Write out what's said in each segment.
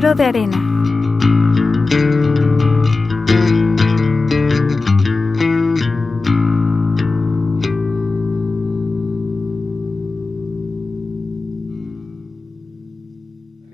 libro de arena.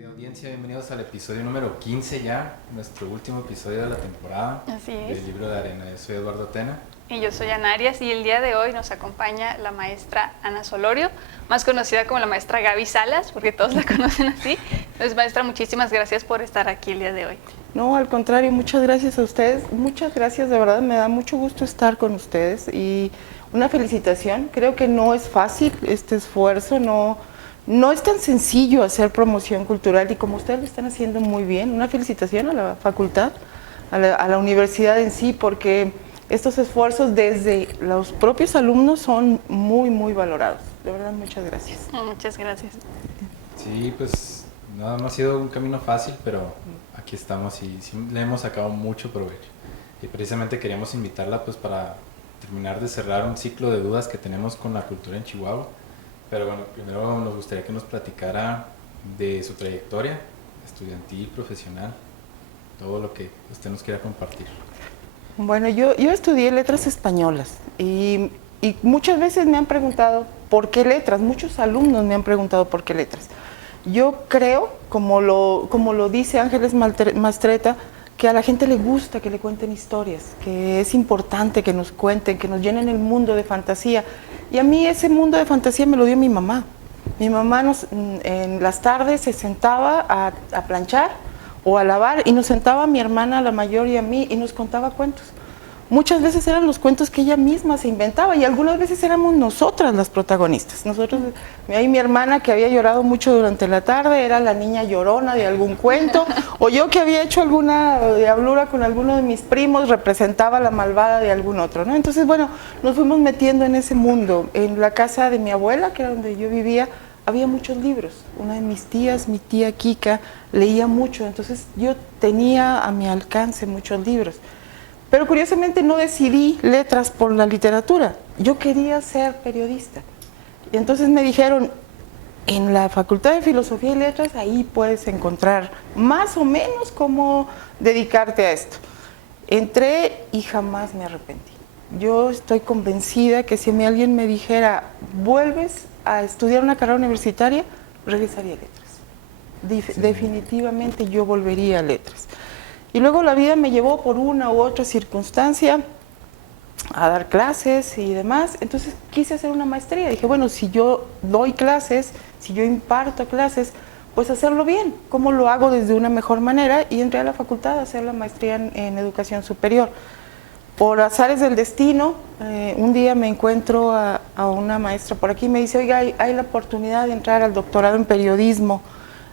Audiencia, bienvenidos al episodio número 15 ya, nuestro último episodio de la temporada. Así es. Del libro de arena. Yo soy Eduardo Tena. Y yo soy Ana Arias, y el día de hoy nos acompaña la maestra Ana Solorio, más conocida como la maestra Gaby Salas, porque todos la conocen así. Entonces, maestra, muchísimas gracias por estar aquí el día de hoy. No, al contrario, muchas gracias a ustedes. Muchas gracias, de verdad, me da mucho gusto estar con ustedes. Y una felicitación. Creo que no es fácil este esfuerzo, no es tan sencillo hacer promoción cultural, y como ustedes lo están haciendo muy bien, una felicitación a la facultad, a la universidad en sí, porque estos esfuerzos desde los propios alumnos son muy, muy valorados. De verdad, muchas gracias. Muchas gracias. Sí, pues no ha sido un camino fácil, pero aquí estamos y sí, le hemos sacado mucho provecho. Y precisamente queríamos invitarla pues para terminar de cerrar un ciclo de dudas que tenemos con la cultura en Chihuahua. Pero bueno, primero nos gustaría que nos platicara de su trayectoria estudiantil, profesional, todo lo que usted nos quiera compartir. Bueno, yo estudié letras españolas y muchas veces me han preguntado por qué letras, muchos alumnos me han preguntado por qué letras. Yo creo, como lo dice Ángeles Mastretta, que a la gente le gusta que le cuenten historias, que es importante que nos cuenten, que nos llenen el mundo de fantasía. Y a mí ese mundo de fantasía me lo dio mi mamá. Mi mamá en las tardes se sentaba a planchar o a lavar, y nos sentaba mi hermana, la mayor, y a mí, y nos contaba cuentos. Muchas veces eran los cuentos que ella misma se inventaba, y algunas veces éramos nosotras las protagonistas. Nosotros, ahí mi hermana, que había llorado mucho durante la tarde, era la niña llorona de algún cuento, o yo, que había hecho alguna diablura con alguno de mis primos, representaba la malvada de algún otro, ¿no? Entonces, bueno, nos fuimos metiendo en ese mundo. En la casa de mi abuela, que era donde yo vivía, había muchos libros. Una de mis tías, mi tía Kika, leía mucho, entonces yo tenía a mi alcance muchos libros. Pero curiosamente no decidí letras por la literatura, yo quería ser periodista. Y entonces me dijeron, en la Facultad de Filosofía y Letras, ahí puedes encontrar más o menos cómo dedicarte a esto. Entré y jamás me arrepentí. Yo estoy convencida que si alguien me dijera, ¿vuelves a estudiar una carrera universitaria?, regresaría a letras. Definitivamente yo volvería a letras. Y luego la vida me llevó por una u otra circunstancia a dar clases y demás. Entonces quise hacer una maestría. Dije, bueno, si yo doy clases, si yo imparto clases, pues hacerlo bien. ¿Cómo lo hago desde una mejor manera? Y entré a la facultad a hacer la maestría en educación superior. Por azares del destino, un día me encuentro a una maestra por aquí y me dice, oiga, hay la oportunidad de entrar al doctorado en periodismo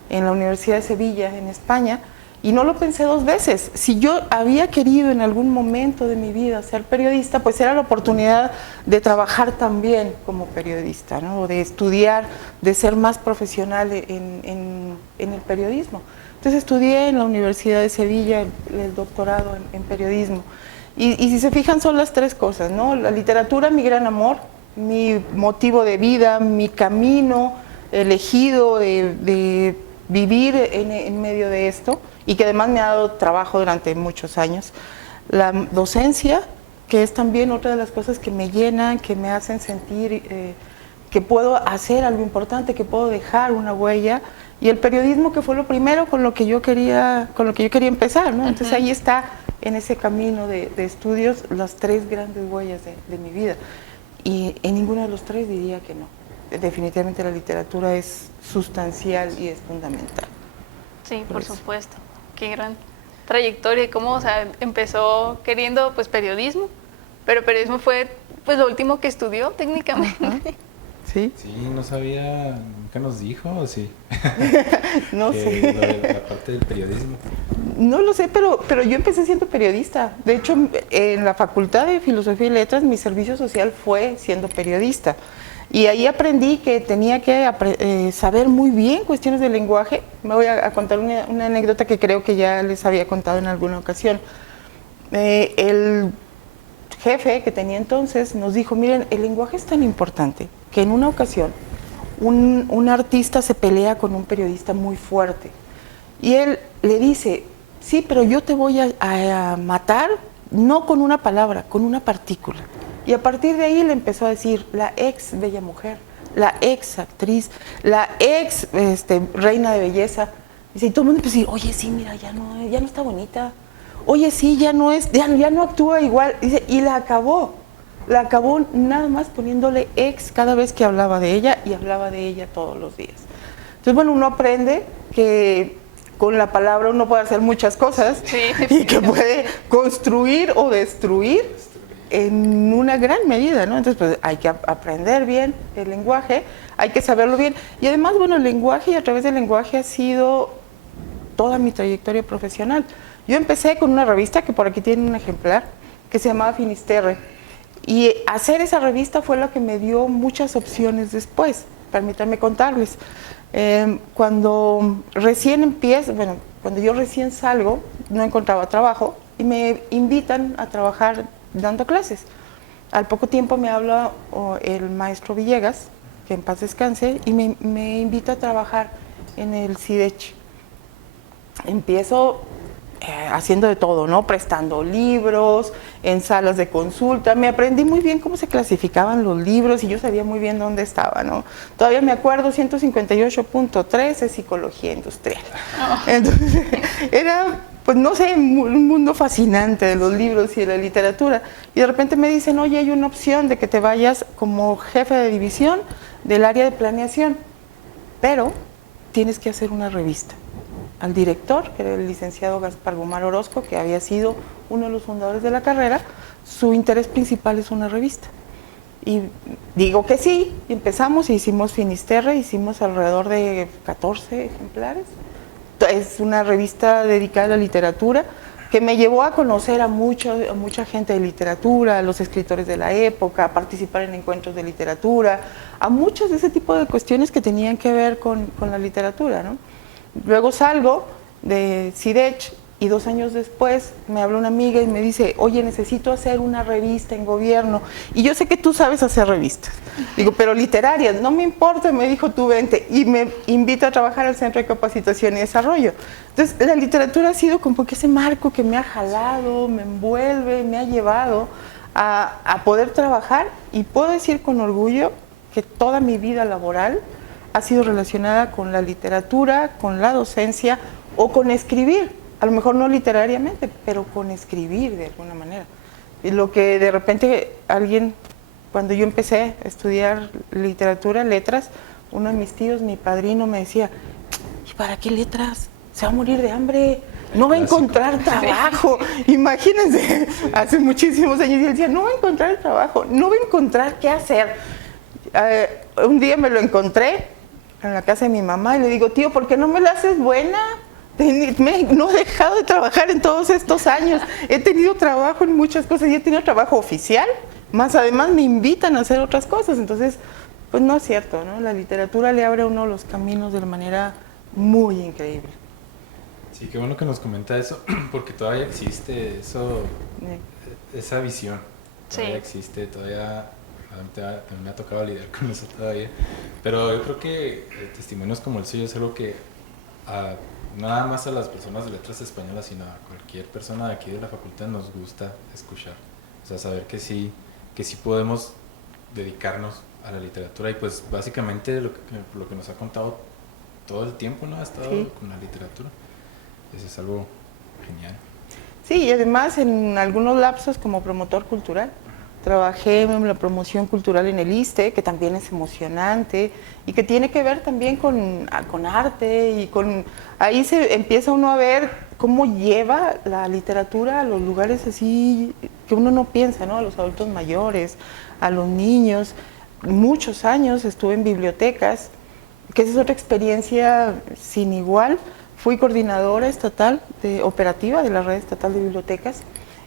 en la Universidad de Sevilla, en España, y no lo pensé dos veces. Si yo había querido en algún momento de mi vida ser periodista, pues era la oportunidad de trabajar también como periodista, ¿no? De estudiar, de ser más profesional en el periodismo. Entonces estudié en la Universidad de Sevilla el doctorado en periodismo. Y si se fijan, son las tres cosas, ¿no? La literatura, mi gran amor, mi motivo de vida, mi camino elegido de vivir en medio de esto, y que además me ha dado trabajo durante muchos años. La docencia, que es también otra de las cosas que me llenan, que me hacen sentir que puedo hacer algo importante, que puedo dejar una huella. Y el periodismo, que fue lo primero con lo que yo quería empezar, ¿no? Entonces ahí está, en ese camino de estudios, las tres grandes huellas de mi vida. Y en ninguno de los tres diría que no. Definitivamente la literatura es sustancial y es fundamental. Sí, por supuesto. Qué gran trayectoria. Y cómo, o sea, empezó queriendo pues periodismo, pero periodismo fue pues lo último que estudió técnicamente. Ajá. ¿Sí? Sí, no sabía, nunca nos dijo, ¿o sí? No sé. La parte del periodismo. No lo sé, pero yo empecé siendo periodista. De hecho, en la Facultad de Filosofía y Letras, mi servicio social fue siendo periodista. Y ahí aprendí que tenía que saber muy bien cuestiones de lenguaje. Me voy a contar una anécdota que creo que ya les había contado en alguna ocasión. El jefe que tenía entonces nos dijo, miren, el lenguaje es tan importante que en una ocasión un artista se pelea con un periodista muy fuerte. Y él le dice, sí, pero yo te voy a matar no con una palabra, con una partícula. Y a partir de ahí le empezó a decir la ex bella mujer, la ex actriz, la ex reina de belleza. Dice, y todo el mundo empezó a decir, oye, sí, mira, ya no está bonita. Oye, sí, ya no actúa igual. Dice, y la acabó nada más poniéndole ex cada vez que hablaba de ella y hablaba de ella todos los días. Entonces, bueno, uno aprende que con la palabra uno puede hacer muchas cosas y que puede construir o destruir en una gran medida, ¿no? Entonces, pues hay que aprender bien el lenguaje, hay que saberlo bien. Y además, bueno, el lenguaje y a través del lenguaje ha sido toda mi trayectoria profesional. Yo empecé con una revista que por aquí tiene un ejemplar, que se llamaba Finisterre. Y hacer esa revista fue lo que me dio muchas opciones después. Permítanme contarles. Cuando yo recién salgo, no encontraba trabajo y me invitan a trabajar dando clases. Al poco tiempo me habla el maestro Villegas, que en paz descanse, y me invita a trabajar en el CIDECH. Empiezo haciendo de todo, ¿no? Prestando libros, en salas de consulta. Me aprendí muy bien cómo se clasificaban los libros y yo sabía muy bien dónde estaba, ¿no? Todavía me acuerdo, 158.3 es psicología industrial. Entonces, era, pues no sé, un mundo fascinante de los libros y de la literatura. Y de repente me dicen, oye, hay una opción de que te vayas como jefe de división del área de planeación, pero tienes que hacer una revista. Al director, que era el licenciado Gaspar Gomar Orozco, que había sido uno de los fundadores de la carrera, su interés principal es una revista. Y digo que sí, y empezamos y hicimos Finisterre, hicimos alrededor de 14 ejemplares. Es una revista dedicada a la literatura, que me llevó a conocer a mucha gente de literatura, a los escritores de la época, a participar en encuentros de literatura, a muchos de ese tipo de cuestiones que tenían que ver con la literatura, ¿no? Luego salgo de CIDECH y 2 años después me habla una amiga y me dice, oye, necesito hacer una revista en gobierno. Y yo sé que tú sabes hacer revistas. Digo, pero literarias, no me importa, me dijo, tú vente. Y me invita a trabajar al Centro de Capacitación y Desarrollo. Entonces, la literatura ha sido como que ese marco que me ha jalado, me envuelve, me ha llevado a poder trabajar. Y puedo decir con orgullo que toda mi vida laboral ha sido relacionada con la literatura, con la docencia o con escribir, a lo mejor no literariamente, pero con escribir de alguna manera. Y lo que de repente cuando yo empecé a estudiar literatura, letras, uno de mis tíos, mi padrino, me decía, ¿y para qué letras? Se va a morir de hambre, no va a encontrar trabajo. Imagínense, hace muchísimos años, y él decía, no va a encontrar trabajo, no va a encontrar qué hacer. Un día me lo encontré en la casa de mi mamá y le digo, tío, ¿por qué no me la haces buena? No he dejado de trabajar en todos estos años. He tenido trabajo en muchas cosas y he tenido trabajo oficial, más además me invitan a hacer otras cosas. Entonces, pues no es cierto, ¿no? La literatura le abre a uno los caminos de una manera muy increíble. Sí, qué bueno que nos comenta eso, porque todavía existe esa visión. Todavía existe, todavía me ha tocado lidiar con eso todavía. Pero yo creo que testimonios como el suyo es algo que nada más a las personas de letras españolas, sino a cualquier persona de aquí de la facultad nos gusta escuchar. O sea, saber que sí podemos dedicarnos a la literatura y pues básicamente lo que nos ha contado todo el tiempo, ¿no? Ha estado con la literatura. Eso es algo genial. Sí, y además en algunos lapsos como promotor cultural. Trabajé en la promoción cultural en el ISSSTE, que también es emocionante y que tiene que ver también con arte y ahí se empieza uno a ver cómo lleva la literatura a los lugares así que uno no piensa, ¿no? A los adultos mayores, a los niños. Muchos años estuve en bibliotecas, que esa es otra experiencia sin igual. Fui coordinadora estatal operativa de la Red Estatal de Bibliotecas.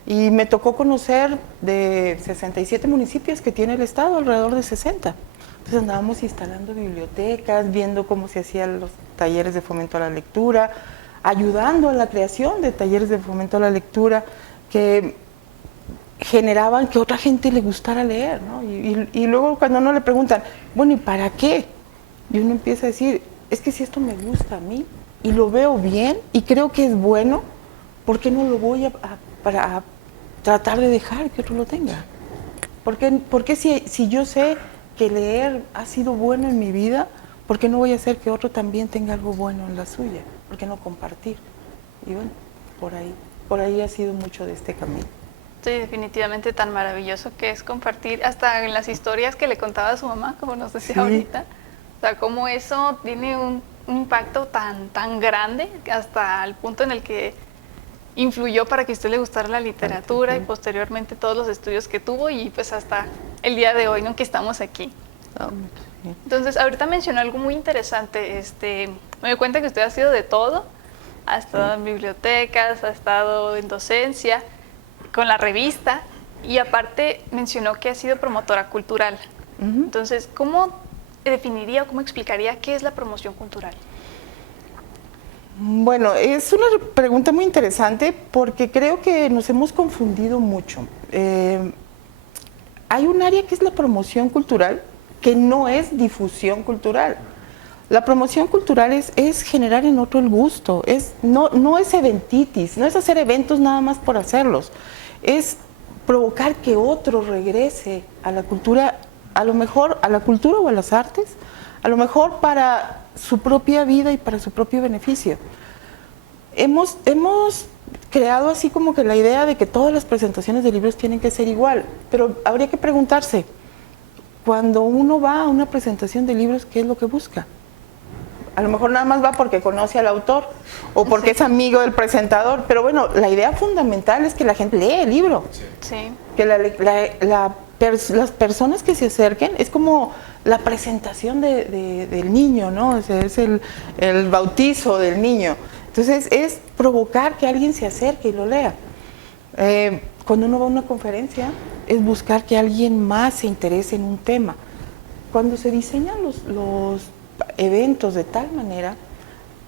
Y me tocó conocer de 67 municipios que tiene el estado, alrededor de 60. Entonces andábamos instalando bibliotecas, viendo cómo se hacían los talleres de fomento a la lectura, ayudando a la creación de talleres de fomento a la lectura que generaban que otra gente le gustara leer, ¿no? Y luego cuando uno le preguntan, bueno, ¿y para qué? Y uno empieza a decir, es que si esto me gusta a mí y lo veo bien y creo que es bueno, ¿por qué no lo voy a tratar de dejar que otro lo tenga? ¿Por qué si yo sé que leer ha sido bueno en mi vida, por qué no voy a hacer que otro también tenga algo bueno en la suya? ¿Por qué no compartir? Y bueno, por ahí ha sido mucho de este camino. Sí, definitivamente tan maravilloso que es compartir, hasta en las historias que le contaba a su mamá, como nos decía ahorita. O sea, cómo eso tiene un impacto tan grande, hasta el punto en el que influyó para que a usted le gustara la literatura y posteriormente todos los estudios que tuvo y pues hasta el día de hoy, ¿no?, que estamos aquí. Entonces, ahorita mencionó algo muy interesante. Me doy cuenta que usted ha sido de todo. Ha estado en bibliotecas, ha estado en docencia, con la revista y aparte mencionó que ha sido promotora cultural. Entonces, ¿cómo definiría o cómo explicaría qué es la promoción cultural? Bueno, es una pregunta muy interesante porque creo que nos hemos confundido mucho. Hay un área que es la promoción cultural, que no es difusión cultural. La promoción cultural es generar en otro el gusto, no es eventitis, no es hacer eventos nada más por hacerlos, es provocar que otro regrese a la cultura, a lo mejor a la cultura o a las artes, a lo mejor para su propia vida y para su propio beneficio. Hemos creado así como que la idea de que todas las presentaciones de libros tienen que ser igual, pero habría que preguntarse, cuando uno va a una presentación de libros, ¿qué es lo que busca? A lo mejor nada más va porque conoce al autor o porque es amigo del presentador, pero bueno, la idea fundamental es que la gente lee el libro. Sí. Que las personas que se acerquen, es como la presentación del niño, ¿no? Es el bautizo del niño. Entonces es provocar que alguien se acerque y lo lea. Cuando uno va a una conferencia, es buscar que alguien más se interese en un tema. Cuando se diseñan los eventos de tal manera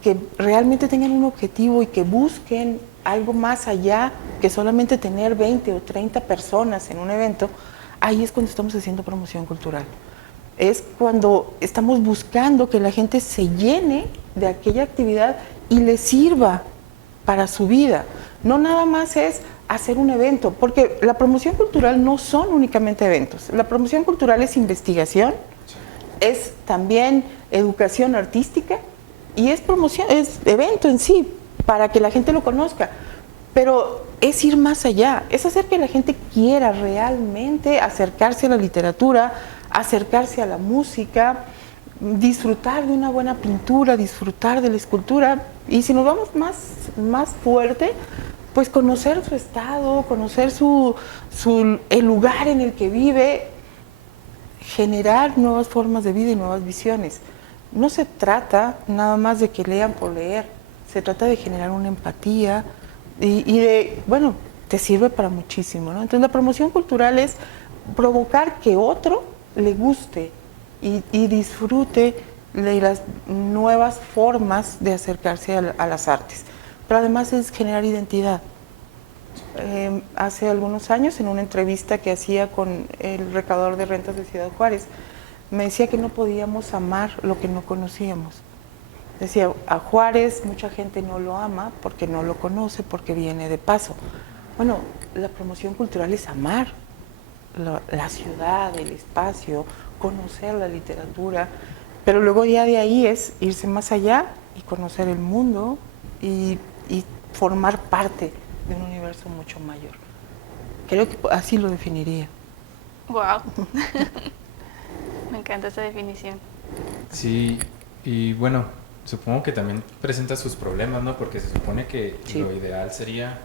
que realmente tengan un objetivo y que busquen algo más allá que solamente tener 20 o 30 personas en un evento, ahí es cuando estamos haciendo promoción cultural. Es cuando estamos buscando que la gente se llene de aquella actividad y le sirva para su vida. No nada más es hacer un evento, porque la promoción cultural no son únicamente eventos. La promoción cultural es investigación, es también educación artística y es promoción, es evento en sí, para que la gente lo conozca. Pero es ir más allá, es hacer que la gente quiera realmente acercarse a la literatura, acercarse a la música, disfrutar de una buena pintura, disfrutar de la escultura. Y si nos vamos más fuerte, pues conocer su estado, conocer el lugar en el que vive, generar nuevas formas de vida y nuevas visiones. No se trata nada más de que lean por leer, se trata de generar una empatía y de, bueno, te sirve para muchísimo, ¿no? Entonces la promoción cultural es provocar que otro le guste y disfrute de las nuevas formas de acercarse a las artes. Pero además es generar identidad. Hace algunos años, en una entrevista que hacía con el recaudador de rentas de Ciudad Juárez, me decía que no podíamos amar lo que no conocíamos. Decía, a Juárez mucha gente no lo ama porque no lo conoce, porque viene de paso. Bueno, la promoción cultural es amar la ciudad, el espacio, conocer la literatura, pero luego ya de ahí es irse más allá y conocer el mundo y formar parte de un universo mucho mayor. Creo que así lo definiría. Wow. Me encanta esa definición. Sí, y bueno, supongo que también presenta sus problemas, ¿no? Porque se supone que lo ideal sería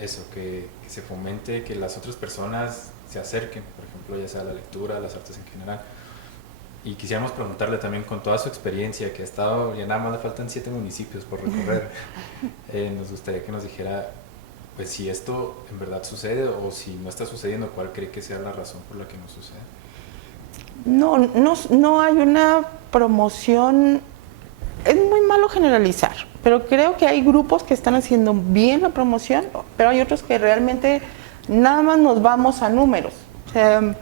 eso, que se fomente que las otras personas se acerquen, por ejemplo, ya sea a la lectura, a las artes en general. Y quisiéramos preguntarle también, con toda su experiencia, que ha estado, ya nada más le faltan 7 municipios por recorrer, nos gustaría que nos dijera, pues, si esto en verdad sucede o si no está sucediendo, ¿cuál cree que sea la razón por la que no sucede? No hay una promoción, es muy malo generalizar, pero creo que hay grupos que están haciendo bien la promoción, pero hay otros que realmente nada más nos vamos a números. O sea,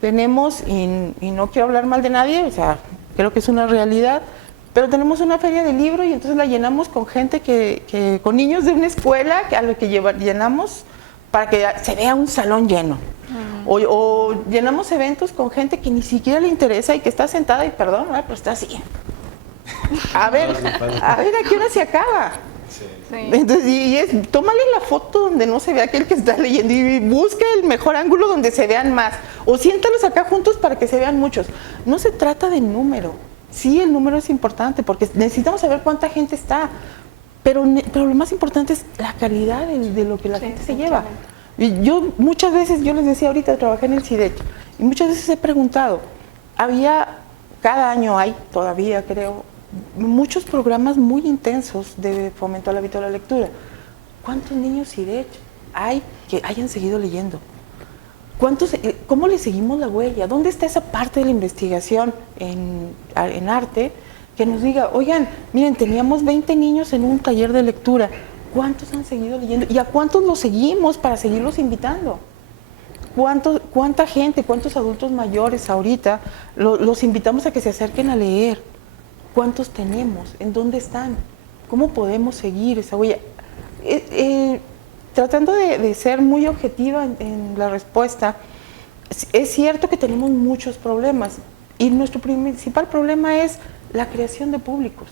tenemos, y no quiero hablar mal de nadie, o sea, creo que es una realidad, pero tenemos una feria de libro y entonces la llenamos con gente con niños de una escuela a lo que llenamos para que se vea un salón lleno. O llenamos eventos con gente que ni siquiera le interesa y que está sentada y perdón, pero está así. A ver a qué hora se acaba. Sí. Sí. Entonces, tómale la foto donde no se vea aquel que está leyendo y busca el mejor ángulo donde se vean más. O siéntalos acá juntos para que se vean muchos. No se trata de número. Sí, el número es importante porque necesitamos saber cuánta gente está. Pero lo más importante es la calidad de lo que la gente se lleva. Y yo muchas veces, yo les decía ahorita, trabajé en el CIDEC y muchas veces he preguntado, cada año hay, todavía creo, muchos programas muy intensos de fomento al hábito de la lectura. ¿Cuántos niños CIDEC hay que hayan seguido leyendo? ¿Cómo le seguimos la huella? ¿Dónde está esa parte de la investigación en arte que nos diga, oigan, miren, teníamos 20 niños en un taller de lectura, ¿cuántos han seguido leyendo? ¿Y a cuántos los seguimos para seguirlos invitando? ¿Cuánta gente, cuántos adultos mayores ahorita los invitamos a que se acerquen a leer? ¿Cuántos tenemos? ¿En dónde están? ¿Cómo podemos seguir esa huella? Tratando de ser muy objetiva en la respuesta, es cierto que tenemos muchos problemas y nuestro principal problema es la creación de públicos.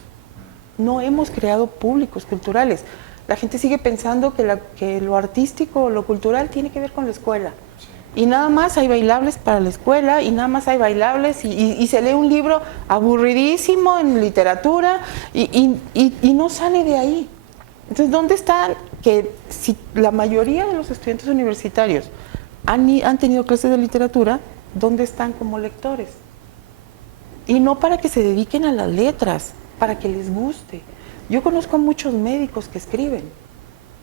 No hemos creado públicos culturales. La gente sigue pensando que lo artístico o lo cultural tiene que ver con la escuela. Y nada más hay bailables para la escuela y nada más hay bailables y se lee un libro aburridísimo en literatura y no sale de ahí. Entonces, ¿dónde están? Que si la mayoría de los estudiantes universitarios han tenido clases de literatura, ¿dónde están como lectores? Y no para que se dediquen a las letras, para que les guste. Yo conozco a muchos médicos que escriben.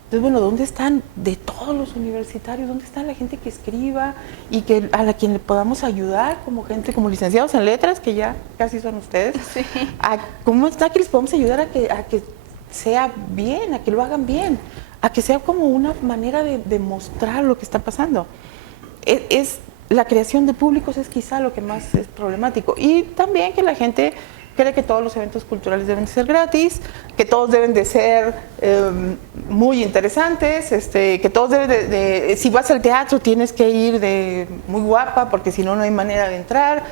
Entonces, bueno, ¿dónde están de todos los universitarios? ¿Dónde está la gente que escriba y a quien le podamos ayudar como gente, como licenciados en letras, que ya casi son ustedes? Sí. ¿Cómo está que les podemos ayudar a que sea bien, a que lo hagan bien, a que sea como una manera de mostrar lo que está pasando? La creación de públicos es quizá lo que más es problemático. Y también que la gente cree que todos los eventos culturales deben de ser gratis, que todos deben de ser muy interesantes, que todos deben si vas al teatro tienes que ir de muy guapa porque si no, no hay manera de entrar.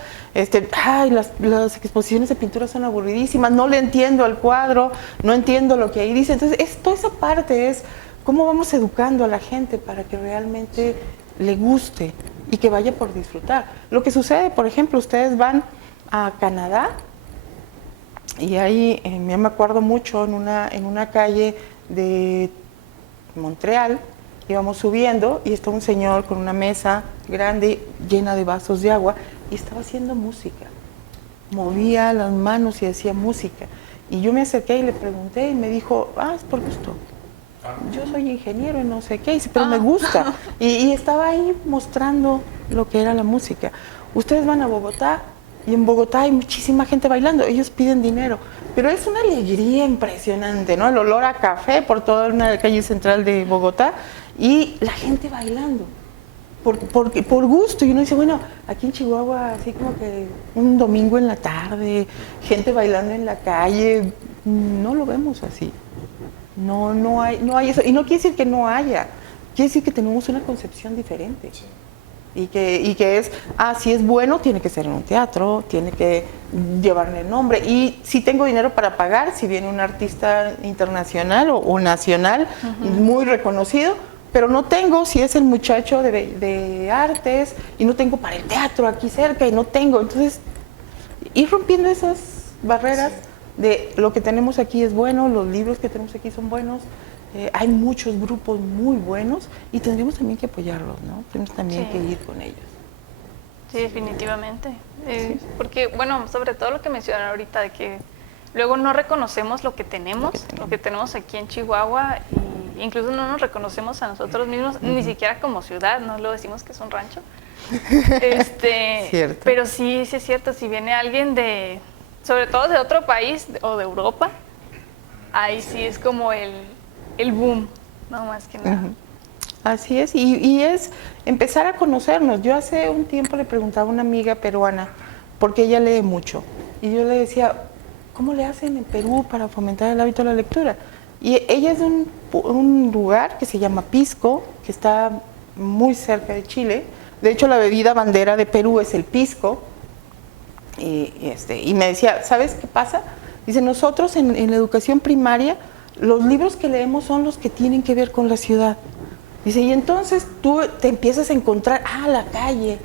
Las exposiciones de pintura son aburridísimas, no le entiendo al cuadro, no entiendo lo que ahí dice. Entonces, toda esa parte es cómo vamos educando a la gente para que realmente le guste y que vaya por disfrutar. Lo que sucede, por ejemplo, ustedes van a Canadá y ahí me acuerdo mucho en una calle de Montreal, íbamos subiendo y estaba un señor con una mesa grande llena de vasos de agua y estaba haciendo música, movía las manos y hacía música. Y yo me acerqué y le pregunté y me dijo, es por gusto. Yo soy ingeniero y no sé qué, pero me gusta. Y estaba ahí mostrando lo que era la música. Ustedes van a Bogotá y en Bogotá hay muchísima gente bailando, ellos piden dinero, pero es una alegría impresionante, ¿no? El olor a café por toda una calle central de Bogotá y la gente bailando. Por gusto, y uno dice, bueno, aquí en Chihuahua, así como que un domingo en la tarde, gente bailando en la calle, no lo vemos así. No hay eso. Y no quiere decir que no haya, quiere decir que tenemos una concepción diferente. Sí. Y que es, si es bueno, tiene que ser en un teatro, tiene que llevarle el nombre. Y si tengo dinero para pagar, si viene un artista internacional o nacional, muy reconocido, pero no tengo, si es el muchacho de artes, y no tengo para el teatro aquí cerca, y no tengo. Entonces, ir rompiendo esas barreras de lo que tenemos aquí es bueno, los libros que tenemos aquí son buenos, hay muchos grupos muy buenos y tendríamos también que apoyarlos, ¿no? Tenemos también que ir con ellos. Sí, definitivamente. Porque, bueno, sobre todo lo que mencionaron ahorita, de que luego no reconocemos lo que tenemos aquí en Chihuahua, e incluso no nos reconocemos a nosotros mismos, ni siquiera como ciudad, no lo decimos que es un rancho. Cierto. Pero sí es cierto, si viene alguien sobre todo de otro país o de Europa, ahí sí es como el boom, no más que nada. Así es, y es empezar a conocernos. Yo hace un tiempo le preguntaba a una amiga peruana, porque ella lee mucho, y yo le decía, ¿cómo le hacen en Perú para fomentar el hábito de la lectura? Y ella es de un lugar que se llama Pisco, que está muy cerca de Chile. De hecho, la bebida bandera de Perú es el pisco. Y me decía, ¿sabes qué pasa? Dice, nosotros en la educación primaria, los libros que leemos son los que tienen que ver con la ciudad. Dice, y entonces tú te empiezas a encontrar, la calle,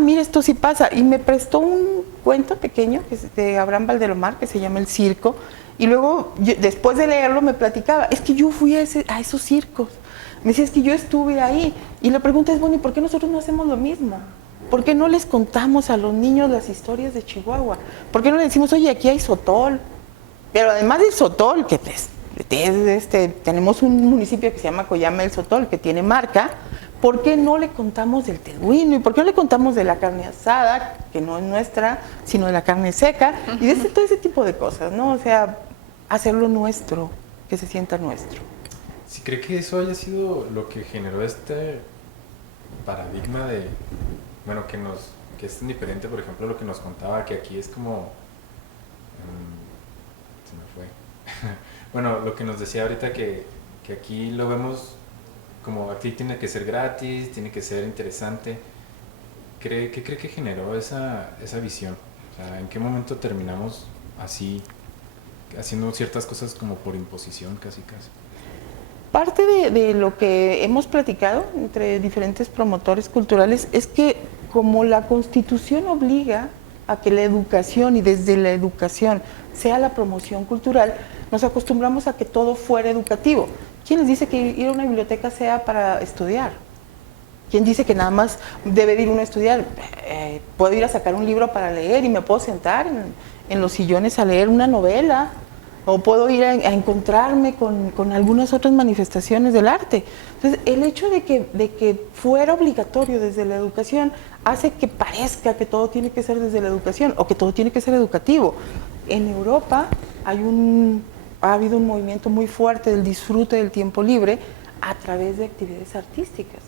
mira, esto sí pasa. Y me prestó un cuento pequeño que es de Abraham Valdelomar, que se llama El Circo. Y luego, después de leerlo, me platicaba, es que yo fui a esos circos. Me decía, es que yo estuve ahí. Y la pregunta es, bueno, ¿y por qué nosotros no hacemos lo mismo? ¿Por qué no les contamos a los niños las historias de Chihuahua? ¿Por qué no les decimos, oye, aquí hay sotol? Pero además del sotol, que tenemos un municipio que se llama Coyama del Sotol, que tiene marca, ¿por qué no le contamos del teduino? ¿Y por qué no le contamos de la carne asada, que no es nuestra, sino de la carne seca? Y de todo ese tipo de cosas, ¿no? O sea, hacerlo nuestro, que se sienta nuestro. Sí, creo que eso haya sido lo que generó este paradigma de, bueno, que es tan diferente, por ejemplo, lo que nos contaba, que aquí es como, se me fue, bueno, lo que nos decía ahorita que aquí lo vemos como aquí tiene que ser gratis, tiene que ser interesante. ¿Qué cree que generó esa visión? O sea, ¿en qué momento terminamos así, haciendo ciertas cosas como por imposición casi? Parte de lo que hemos platicado entre diferentes promotores culturales es que como la Constitución obliga a que la educación y desde la educación sea la promoción cultural, nos acostumbramos a que todo fuera educativo. ¿Quién les dice que ir a una biblioteca sea para estudiar? ¿Quién dice que nada más debe ir uno a estudiar? Puedo ir a sacar un libro para leer y me puedo sentar en los sillones a leer una novela, o puedo ir a encontrarme con algunas otras manifestaciones del arte. Entonces, el hecho de que fuera obligatorio desde la educación hace que parezca que todo tiene que ser desde la educación o que todo tiene que ser educativo. En Europa ha habido un movimiento muy fuerte del disfrute del tiempo libre a través de actividades artísticas.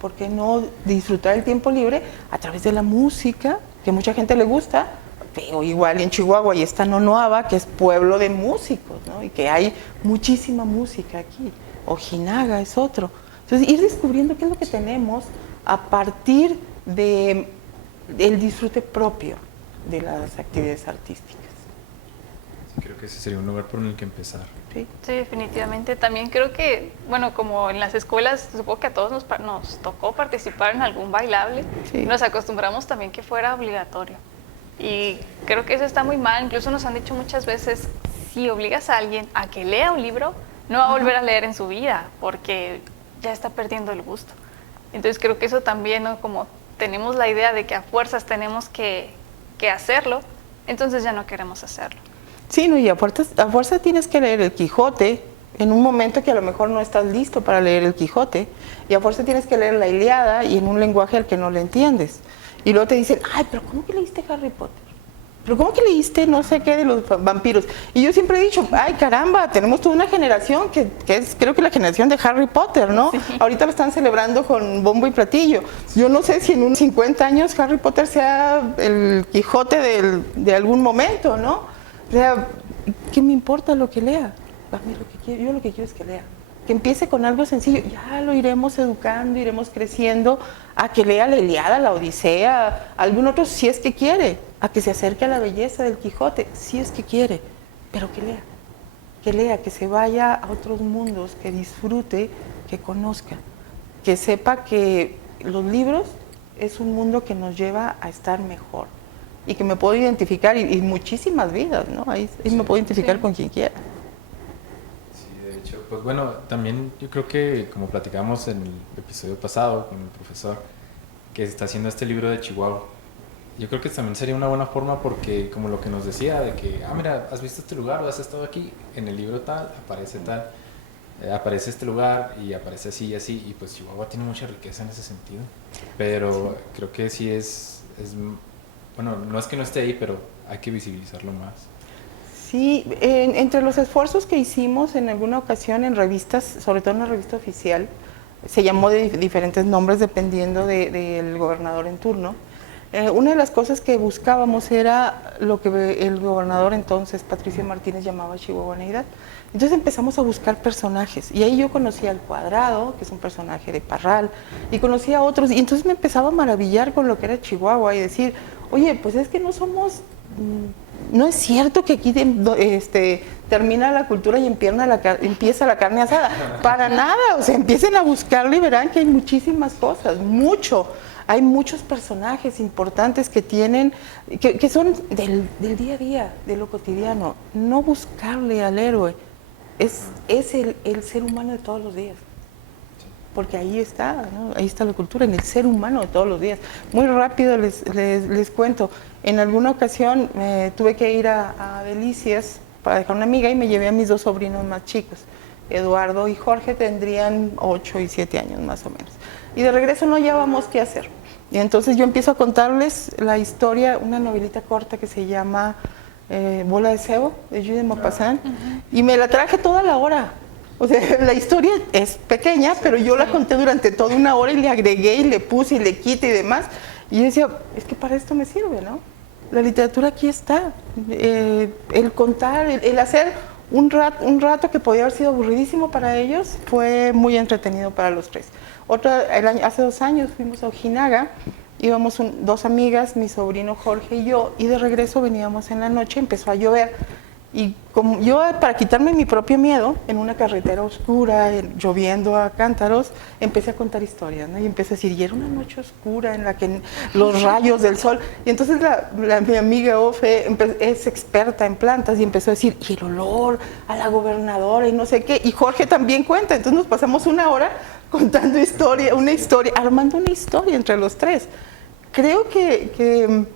¿Por qué no disfrutar el tiempo libre a través de la música, que mucha gente le gusta? Pero igual en Chihuahua y está Nonoaba, que es pueblo de músicos, ¿no? Y que hay muchísima música aquí. Ojinaga es otro. Entonces, ir descubriendo qué es lo que tenemos a partir del disfrute propio de las actividades artísticas. Creo que ese sería un lugar por el que empezar. Sí, definitivamente. También creo que, bueno, como en las escuelas, supongo que a todos nos tocó participar en algún bailable. Sí. Nos acostumbramos también que fuera obligatorio. Y creo que eso está muy mal. Incluso nos han dicho muchas veces, si obligas a alguien a que lea un libro, no va a volver a leer en su vida, porque ya está perdiendo el gusto. Entonces creo que eso también, ¿no? Como tenemos la idea de que a fuerzas tenemos que hacerlo, entonces ya no queremos hacerlo. Sí, no, y a fuerza tienes que leer el Quijote en un momento que a lo mejor no estás listo para leer el Quijote, y a fuerza tienes que leer la Ilíada y en un lenguaje al que no le entiendes. Y luego te dicen, ay, pero ¿cómo que leíste Harry Potter? ¿Pero cómo que leíste no sé qué de los vampiros? Y yo siempre he dicho, ay, caramba, tenemos toda una generación que es, creo que la generación de Harry Potter, ¿no? Sí. Ahorita lo están celebrando con bombo y platillo. Yo no sé si en unos 50 años Harry Potter sea el Quijote de algún momento, ¿no? O sea, ¿qué me importa lo que lea? A mí yo lo que quiero es que lea. Que empiece con algo sencillo, ya lo iremos educando, iremos creciendo, a que lea la Ilíada, la Odisea, algún otro si es que quiere, a que se acerque a la belleza del Quijote, si es que quiere, pero que lea, que se vaya a otros mundos, que disfrute, que conozca, que sepa que los libros es un mundo que nos lleva a estar mejor y que me puedo identificar, y muchísimas vidas, ¿no? Ahí me puedo identificar con quien quiera. Pues bueno, también yo creo que como platicamos en el episodio pasado con el profesor que está haciendo este libro de Chihuahua, yo creo que también sería una buena forma porque como lo que nos decía de que, mira, has visto este lugar o has estado aquí, en el libro tal, aparece este lugar y aparece así y así, y pues Chihuahua tiene mucha riqueza en ese sentido, pero creo que sí es bueno, no es que no esté ahí, pero hay que visibilizarlo más. Sí, entre los esfuerzos que hicimos en alguna ocasión en revistas, sobre todo en una revista oficial, se llamó de diferentes nombres dependiendo del gobernador en turno, Una de las cosas que buscábamos era lo que el gobernador entonces, Patricio Martínez, llamaba chihuahuaneidad. Entonces empezamos a buscar personajes y ahí yo conocí al Cuadrado, que es un personaje de Parral, y conocí a otros, y entonces me empezaba a maravillar con lo que era Chihuahua y decir, oye, pues es que no somos, no es cierto que aquí termina la cultura y empieza la carne asada, para nada, o sea, empiecen a buscarlo y verán que hay muchísimas cosas, hay muchos personajes importantes que tienen, que son del día a día, de lo cotidiano, no buscarle al héroe. Es el ser humano de todos los días, porque ahí está, ¿no? Ahí está la cultura, en el ser humano de todos los días. Muy rápido les cuento, en alguna ocasión tuve que ir a Delicias para dejar una amiga y me llevé a mis 2 sobrinos más chicos, Eduardo y Jorge, tendrían 8 y 7 años más o menos. Y de regreso no hallábamos qué hacer. Y entonces yo empiezo a contarles la historia, una novelita corta que se llama Bola de Cebo, de Jules de Maupassant, y me la traje toda la hora. O sea, la historia es pequeña, pero yo la conté durante toda una hora y le agregué y le puse y le quité y demás. Y yo decía, es que para esto me sirve, ¿no? La literatura aquí está. El contar, el hacer un rato que podía haber sido aburridísimo para ellos, fue muy entretenido para los 3. Hace 2 años fuimos a Ojinaga, íbamos 2 amigas, mi sobrino Jorge y yo, y de regreso veníamos en la noche, empezó a llover, y como yo, para quitarme mi propio miedo, en una carretera oscura, lloviendo a cántaros, empecé a contar historias, ¿no? Y empecé a decir, y era una noche oscura en la que los rayos del sol, y entonces mi amiga Ofe es experta en plantas y empezó a decir, y el olor a la gobernadora y no sé qué, y Jorge también cuenta, entonces nos pasamos 1 hora contando una historia, armando una historia entre los 3. Creo que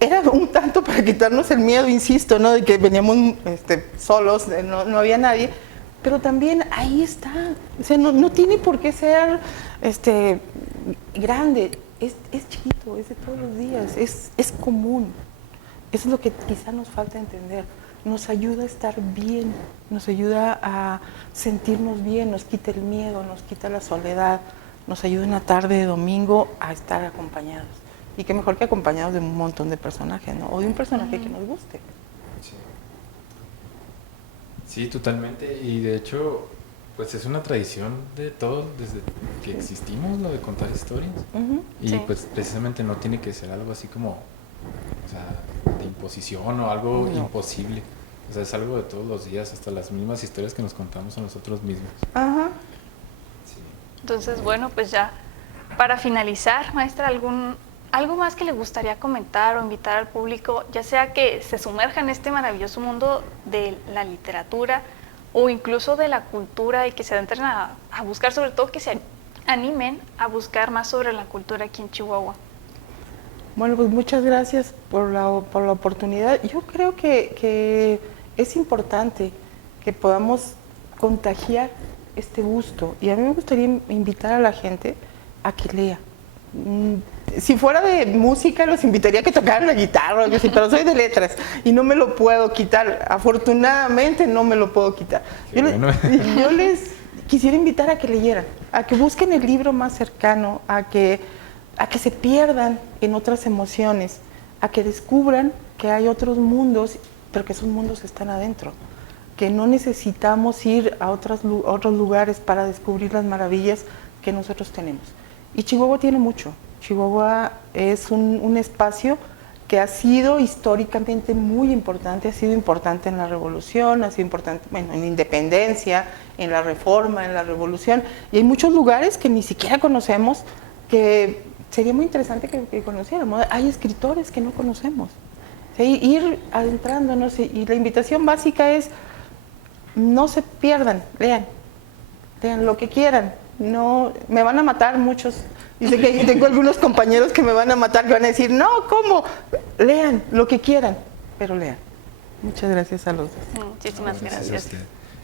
era un tanto para quitarnos el miedo, insisto, ¿no? De que veníamos solos, no había nadie, pero también ahí está, o sea, no tiene por qué ser grande, es chiquito, es de todos los días, es común. Eso es lo que quizá nos falta entender. Nos ayuda a estar bien, nos ayuda a sentirnos bien, nos quita el miedo, nos quita la soledad, nos ayuda una tarde de domingo a estar acompañados. Y qué mejor que acompañados de un montón de personajes, ¿no? O de un personaje que nos guste. Sí, totalmente. Y de hecho, pues es una tradición de todos desde que existimos, lo de contar historias. Y pues precisamente no tiene que ser algo así como, o sea, de imposición o algo imposible. O sea, es algo de todos los días, hasta las mismas historias que nos contamos a nosotros mismos. Ajá. Sí. Entonces, bueno, pues ya para finalizar, maestra, algo más que le gustaría comentar o invitar al público, ya sea que se sumerja en este maravilloso mundo de la literatura o incluso de la cultura y que se adentren a buscar, sobre todo que se animen a buscar más sobre la cultura aquí en Chihuahua. Bueno, pues muchas gracias por la oportunidad. Yo creo que es importante que podamos contagiar este gusto, y a mí me gustaría invitar a la gente a que lea. Si fuera de música, los invitaría a que tocaran la guitarra, pero soy de letras y no me lo puedo quitar. Afortunadamente no me lo puedo quitar. Yo les quisiera invitar a que leyeran, a que busquen el libro más cercano, a que se pierdan en otras emociones, a que descubran que hay otros mundos, pero que esos mundos están adentro, que no necesitamos ir a otros lugares para descubrir las maravillas que nosotros tenemos. Y Chihuahua tiene mucho. Chihuahua es un espacio que ha sido históricamente muy importante, ha sido importante en la Revolución, ha sido importante, bueno, en la Independencia, en la Reforma, en la Revolución, y hay muchos lugares que ni siquiera conocemos, que sería muy interesante que conociéramos. Hay escritores que no conocemos. ¿Sí? Ir adentrándonos, y la invitación básica es, no se pierdan, lean lo que quieran. No, me van a matar muchos. Dice que tengo algunos compañeros que me van a matar, que van a decir, no, ¿cómo? Lean lo que quieran, pero lean. Muchas gracias a los dos. Muchísimas gracias.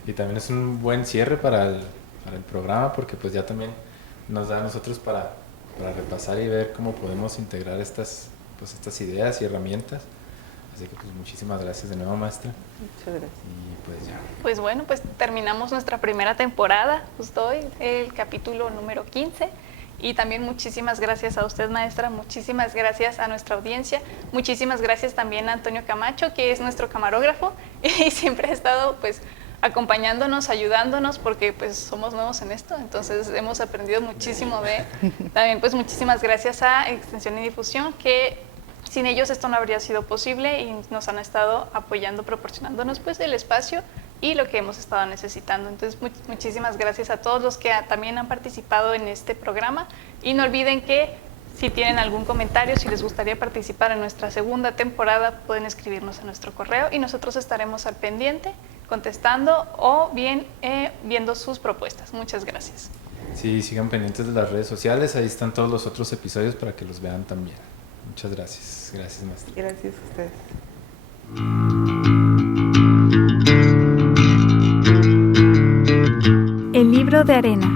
Y también es un buen cierre para el programa, porque pues ya también nos da a nosotros para repasar y ver cómo podemos integrar estas ideas y herramientas. Así que pues muchísimas gracias de nuevo, maestra. Muchas gracias. Y pues ya. Pues bueno, pues terminamos nuestra primera temporada, justo hoy, el capítulo número 15. Y también muchísimas gracias a usted, maestra, muchísimas gracias a nuestra audiencia, muchísimas gracias también a Antonio Camacho, que es nuestro camarógrafo y siempre ha estado pues acompañándonos, ayudándonos, porque pues somos nuevos en esto, entonces hemos aprendido muchísimo de él. También pues muchísimas gracias a Extensión y Difusión, que sin ellos esto no habría sido posible y nos han estado apoyando, proporcionándonos pues el espacio y lo que hemos estado necesitando. Entonces muchísimas gracias a todos los que también han participado en este programa, y no olviden que si tienen algún comentario, si les gustaría participar en nuestra segunda temporada, pueden escribirnos a nuestro correo y nosotros estaremos al pendiente contestando o bien viendo sus propuestas. Muchas gracias. Sí, sigan pendientes de las redes sociales, ahí están todos los otros episodios para que los vean también. Muchas gracias. Gracias, maestra. Gracias a ustedes. El libro de arena.